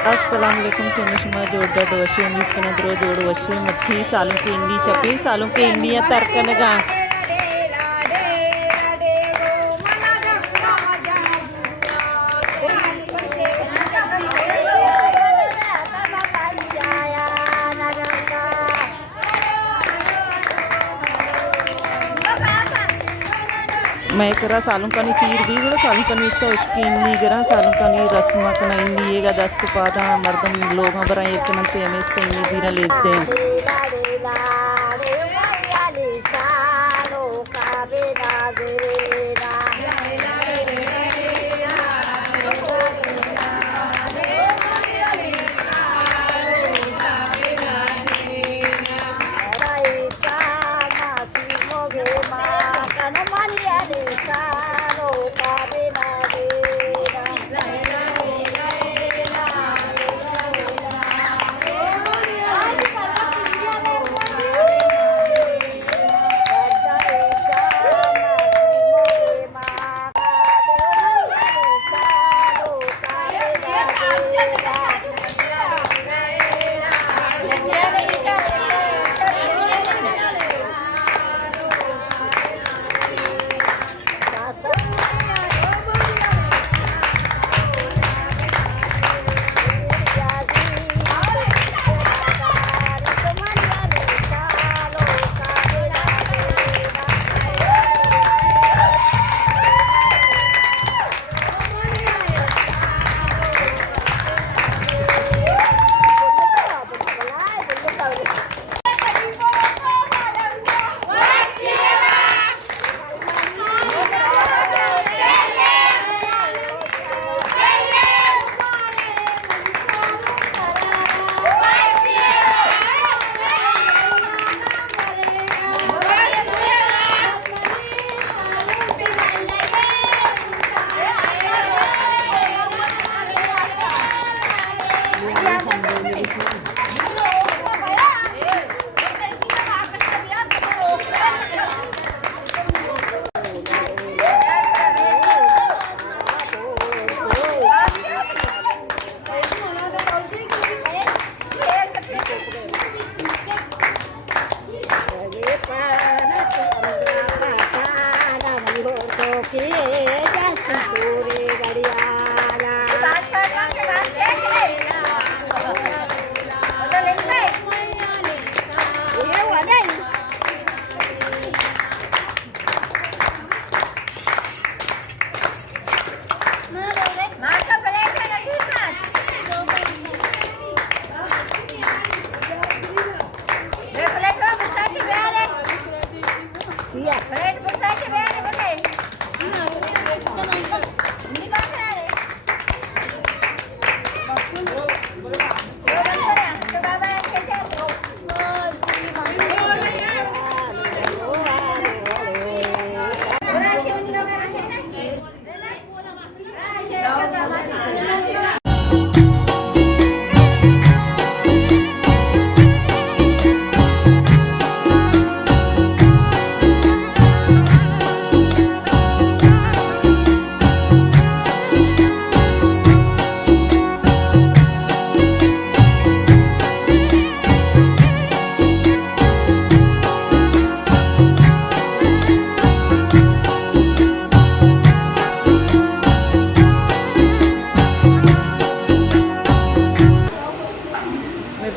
Assalamualaikum teman-teman jodoh dosi umit kena dro jodoh dosi mati salung ke indi sapi salung ke indi ya tarkanega मैं करा सालों का नहीं सीर भी करा सालों का नहीं इसका उसकी इन्नी करा सालों का नहीं रस्म का नहीं इन्नी ये का दस्त पादा मर्दम लोग हैं बरा एक नंते हमें इसका इन्नी दीना लेते हैं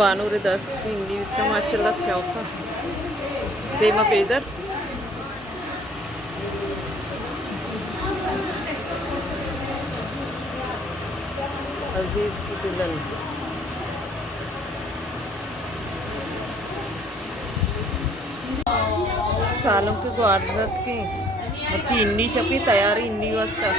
बानूर दस्त इंडी इतना माशाल्लाह शौक देमा पेदर अजीज की दुल्हन सालों के गुआरत की मच्छी इंडी छपी तैयारी इंडी वास्ता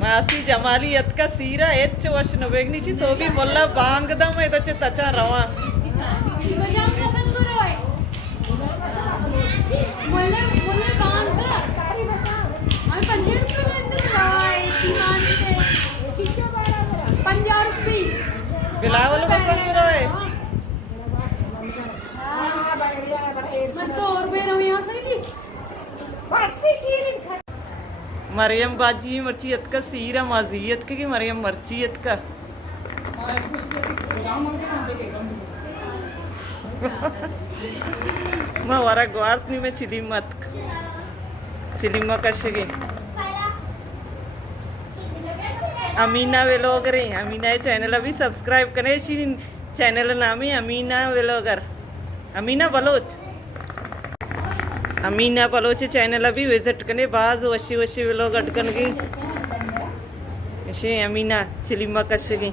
मासी जमालियत का सीरा एच वशन वेगनीची सोबी मोल्ला बांगदम इदचे तचा रवा बिलावल पसंद रोए मैं तो और भी रहूं यहाँ से भी मरियम बाजी मर्चियत का सीरा माजियत की मरियम मर्चियत का मैं वारा ग्वार्त नहीं में चिलिमा कशगे अमीना व्लॉगर है अमीना ये चैनल अभी सब्सक्राइब करें इसी चैनल नाम है अमीना व्लॉगर अमीना बलोच चैनल अभी विजिट करें बाज वशी व्लॉग अटकन की इसे अमीना चिलिमा कशगे